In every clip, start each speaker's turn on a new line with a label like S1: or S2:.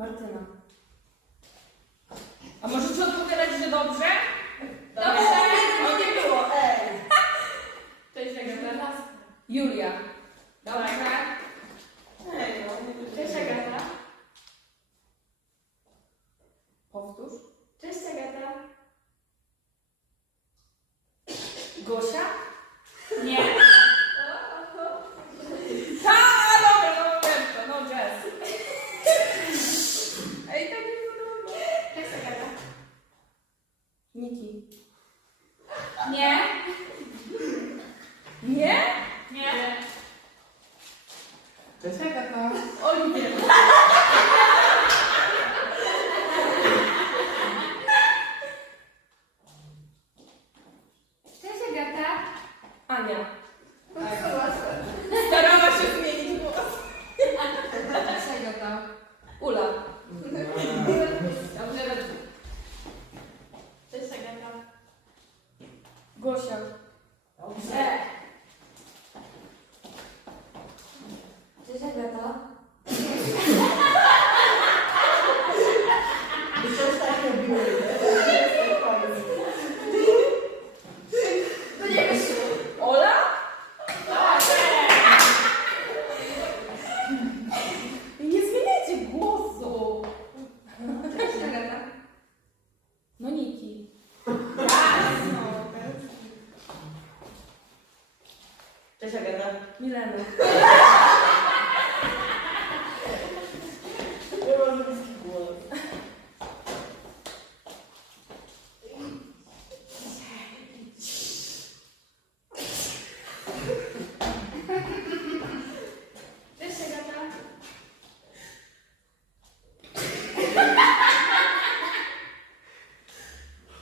S1: Martyna. A możecie odpowiadać, że dobrze?
S2: Dobrze, no nie było, ej.
S3: Cześć, Agata.
S1: Julia.
S3: Dobrze.
S2: Ej, no nie było.
S3: Cześć, Agata.
S1: Powtórz.
S3: Cześć, Agata.
S1: Gosia?
S3: Nie.
S1: Ta, dobra, no wiem, no jazz. Ej, tak nie podoba.
S3: Cześć, Agata.
S1: Niki.
S3: Nie.
S1: Nie?
S3: Nie.
S2: Cześć, Agata.
S1: Oliwier.
S3: Cześć, Agata.
S1: Ania.
S2: Tak.
S1: Starała się zmienić głos.
S3: Cześć, Agata.
S1: Ula.
S3: Dobrze, Radzi. Cześć, Agata.
S1: Gosia.
S2: Dobrze.
S3: Cześć, Agata.
S2: Cześć, Agata.
S1: Milena.
S2: Nie mam niski głos.
S3: Cześć, Agata.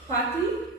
S1: Patty?
S3: Tak.